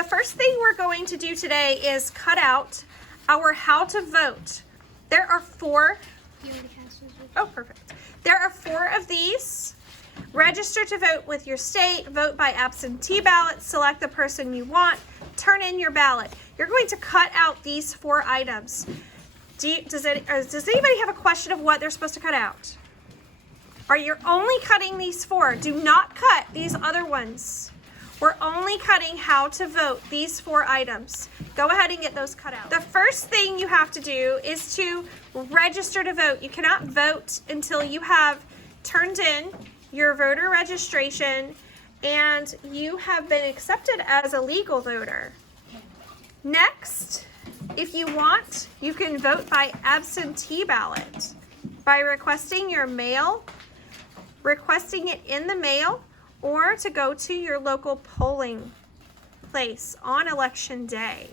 The first thing we're going to do today is cut out our how to vote. There are four. Oh, perfect. There are four of these. Register to vote with your state, vote by absentee ballot, select the person you want, turn in your ballot. You're going to cut out these four items. Does anybody have a question of what they're supposed to cut out? Are you only cutting these four? Do not cut these other ones. We're only cutting how to vote, these four items. Go ahead and get those cut out. The first thing you have to do is to register to vote. You cannot vote until you have turned in your voter registration and you have been accepted as a legal voter. Next, if you want, you can vote by absentee ballot by requesting your mail, requesting it in the mail, or to go to your local polling place on election day.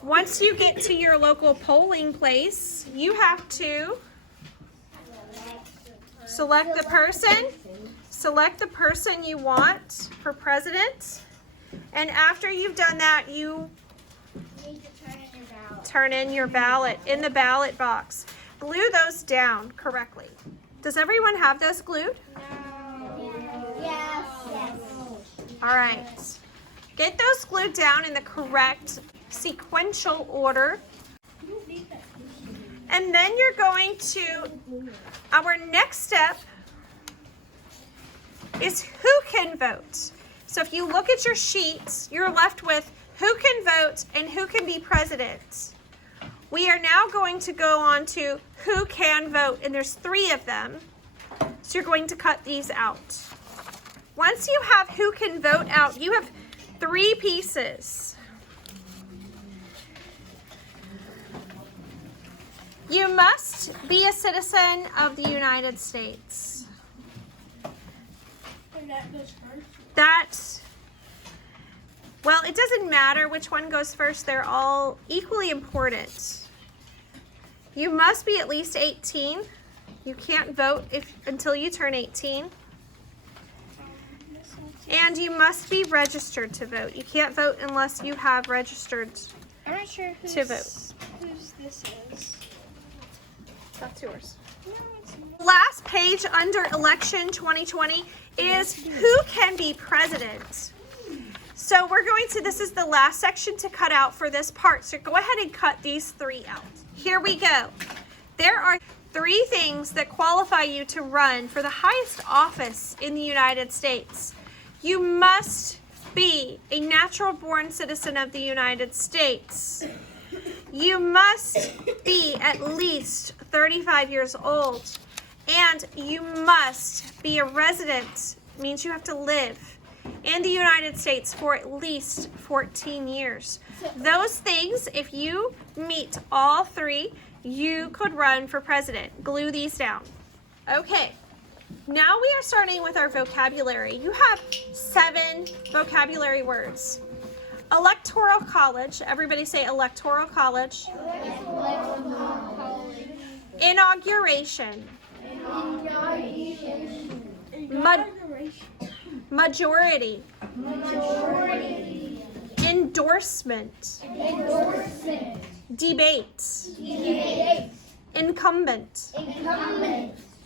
Once you get to your local polling place, you have to select the person you want for president. And after you've done that, you need to turn in your ballot in the ballot box. Glue those down correctly. Does everyone have those glued? Yes. All right. Get those glued down in the correct sequential order. And then you're going to, our next step is who can vote. So if you look at your sheets, you're left with who can vote and who can be president. We are now going to go on to who can vote, and there's three of them. So you're going to cut these out. Once you have who can vote out, you have three pieces. You must be a citizen of the United States. And that goes first? Well, it doesn't matter which one goes first. They're all equally important. You must be at least 18. You can't vote until you turn 18. And you must be registered to vote. You can't vote unless you have registered I'm not sure to vote. Whose this is. That's yours. No, it's not. Last page under election 2020 is who can be president. So we're going to, this is the last section to cut out for this part. So go ahead and cut these three out. Here we go. There are three things that qualify you to run for the highest office in the United States. You must be a natural-born citizen of the United States. You must be at least 35 years old. And you must be a resident. It means you have to live in the United States for at least 14 years. Those things, if you meet all three, you could run for president. Glue these down. Okay, now we are starting with our vocabulary. You have 7 vocabulary words. Electoral college. Everybody say electoral college. Inauguration. Majority. Endorsement. Debate. Incumbent.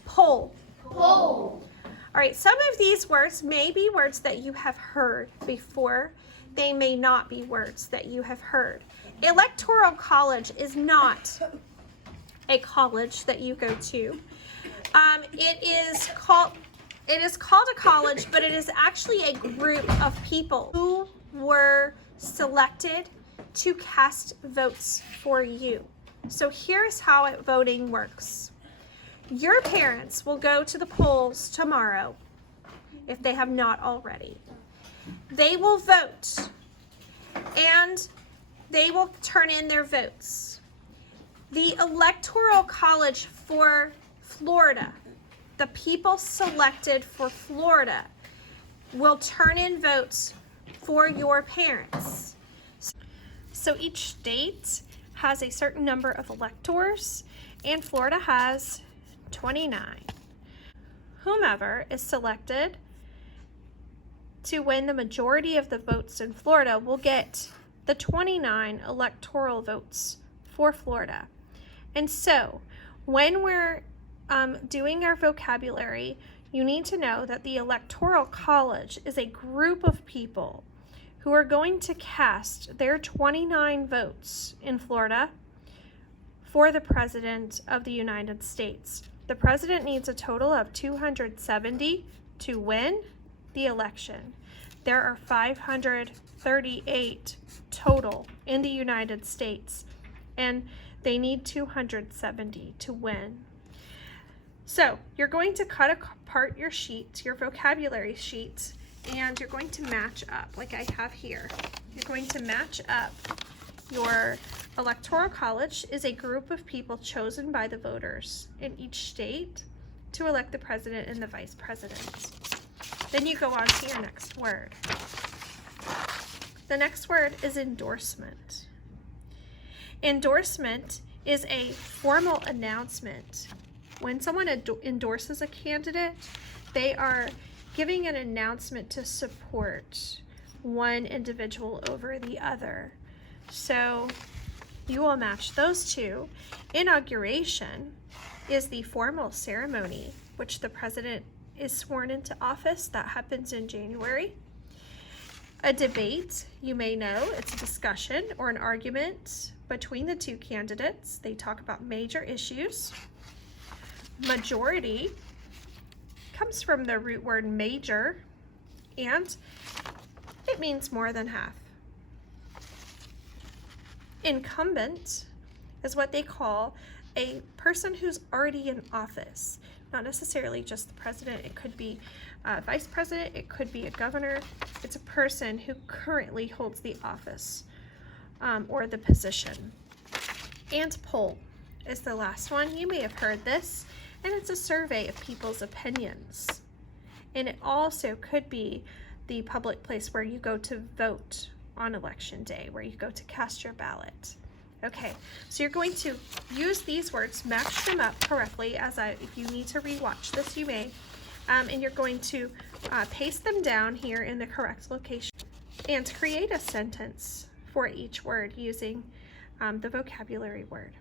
Poll. All right, some of these words may be words that you have heard before. They may not be words that you have heard. Electoral college is not a college that you go to. It is called a college, but it is actually a group of people who were selected to cast votes for you. So here's how voting works. Your parents will go to the polls tomorrow, if they have not already. They will vote, and they will turn in their votes. The Electoral College for Florida, the people selected for Florida, will turn in votes for your parents. So each state has a certain number of electors, and Florida has 29. Whomever is selected to win the majority of the votes in Florida will get the 29 electoral votes for Florida. And so when we're doing our vocabulary, you need to know that the Electoral College is a group of people who are going to cast their 29 votes in Florida for the President of the United States. The President needs a total of 270 to win the election. There are 538 total in the United States, and they need 270 to win. So you're going to cut apart your sheet, your vocabulary sheet, and you're going to match up like I have here. You're going to match up. Your Electoral College is a group of people chosen by the voters in each state to elect the president and the vice president. Then you go on to your next word. The next word is endorsement. Endorsement is a formal announcement. When someone endorses a candidate, they are giving an announcement to support one individual over the other. So you will match those two. Inauguration is the formal ceremony which the president is sworn into office. That happens in January. A debate, you may know, it's a discussion or an argument between the two candidates. They talk about major issues. Majority comes from the root word major, and it means more than half. Incumbent is what they call a person who's already in office, not necessarily just the president. It could be a vice president, it could be a governor. It's a person who currently holds the office or the position. And poll is the last one. You may have heard this, and it's a survey of people's opinions. And it also could be the public place where you go to vote on election day, where you go to cast your ballot. Okay, so you're going to use these words, match them up correctly. If you need to rewatch this, you may. And you're going to paste them down here in the correct location and create a sentence for each word using the vocabulary word.